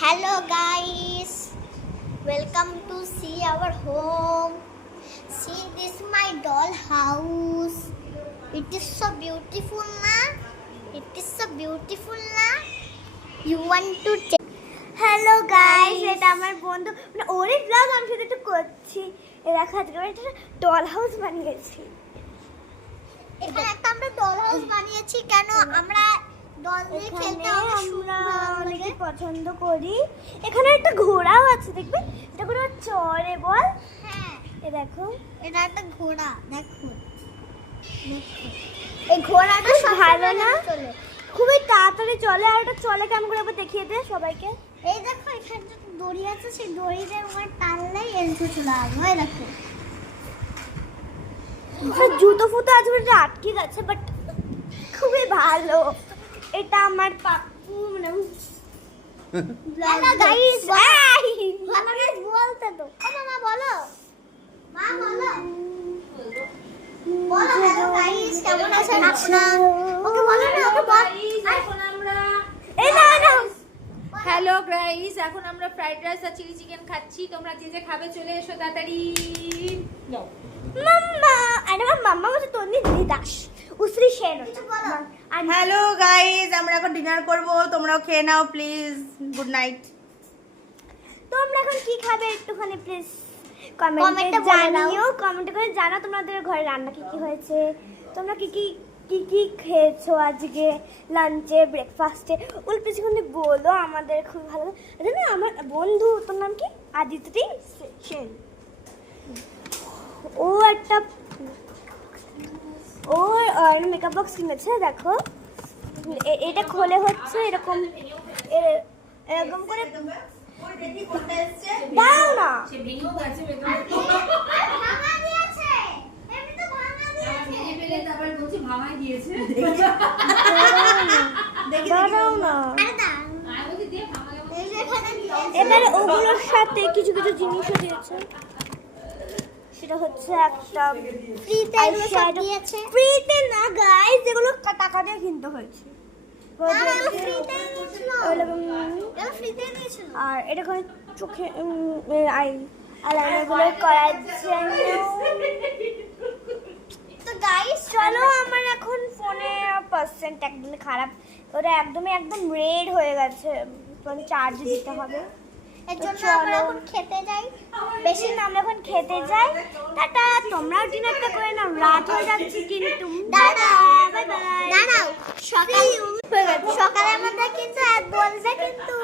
Hello guys, welcome to see our home. See, this is my doll house. It is so beautiful na? It is so beautiful na? You want to check? Hello guys, এটা আমার বন্ধু মানে ওরই blog আমি সেটা একটু করছি। এ দেখো আজকে আমি একটা ডল হাউস বানিয়েছি। এখানে একটা আমরা ডল হাউস বানিয়েছি কেন আমরা ডল দিয়ে খেলতে আমরা অনেকে পছন্দ করি। এখানে একটা ঘোড়াও আছে, দেখবে এটা কোনো চড়ে বল। হ্যাঁ, এ দেখো এটা একটা ঘোড়া, দেখো এই ঘোড়াটা ভালো না? চলে খুবই তাড়াতাড়ি চলে। আর এটা চলে কেমন করে একবার দেখিয়ে দে সবাইকে। এই দেখো এখানে যে দড়ি আছে সেই দড়িতে আমার টানলেই এনতে চলে আসবে। এই দেখো জুতো ফুতো আছে বলে আটকে গেছে, বাট খুবই ভালো। এটা আমার পাপ্পু মানে হ্যালো গাইস, ভালো গাইস বলতে তো। ও মামা বলো, মা বলো বলো হ্যালো গাইস কেমন আছেন আপনারা? ওকে বলো না, ওকে বল। এখন আমরা এই না না হ্যালো গাইস, এখন আমরা ফ্রাইড রাইস আর চিলি চিকেন খাচ্ছি। তোমরা যে যে খাবে চলে এসো তাড়াতাড়ি। যাও। মাম্মা, আরে আমার মাম্মা বলছে তোর নি দিদাস উসরি শেন। কিছু বলো। আর হ্যালো গাইস, আমরা এখন ডিনার করব, তোমরাও খেয়ে নাও প্লিজ। Good night. তোমরা এখন কি খাবে একটুখানি প্লিজ Comment-এ কমেন্টে বলে দাও। জানিও। কমেন্টে করে জানাও তোমাদের ঘরে রান্না কি কি হয়েছে, তোমরা কি কি খেয়েছো আজকে লাঞ্চে ব্রেকফাস্টে। ওগুলো প্লিজ এখানে বলো, আমাদের খুব ভালো লাগে। আরে না, আমার বন্ধু, তোর নাম কি? আদিত্য সেন। ও একটা ও মেকআপ বক্স কিনেছে, দেখো এটা খোলে হচ্ছে এরকম এরকম করে। দাও না, সে ভেঙেও গেছে বেদনা। ভাঙা দিয়েছে, এমনি তো ভাঙা দিয়েছে। ভেঙে ফেলে তারপর বলছি ভাঙাই দিয়েছে। দাও না। আরে দাও, আমি বলছি দিয়ে ভাঙা কেমন? এই যে এখানে দিয়েছে। এবারে ওগুলোর সাথে কিছু কিছু জিনিসও দিয়েছে। সেটা হচ্ছে একটা ফ্রিতে এগুলো সব দিয়েছে। ফ্রিতে না গাইস, এগুলো টাকা দিয়ে কিনতে হয়েছে। না, এগুলো ফ্রিতে দিয়েছিল। এগুলো ফ্রিতে দিয়েছিল। আর এটা করে চোখে আইলাইনারগুলো করার জন্য। তো গাইস চলো, আমার এখন ফোনে পার্সেন্ট একদমই খারাপ, ওটা একদম রেড হয়ে গেছে, ফোনে চার্জ দিতে হবে। এর জন্য চলো। আমরা এখন খেতে যাই। বেশি না, আমরা এখন খেতে যাই। টাটা, তোমরাও ডিনারটা করে নাও, রাত হয়ে যাচ্ছে কিন্তু। দাঁড়াও, বাই বাই। দাঁড়াও, সকালে আমাদের কিন্তু বলবে কিন্তু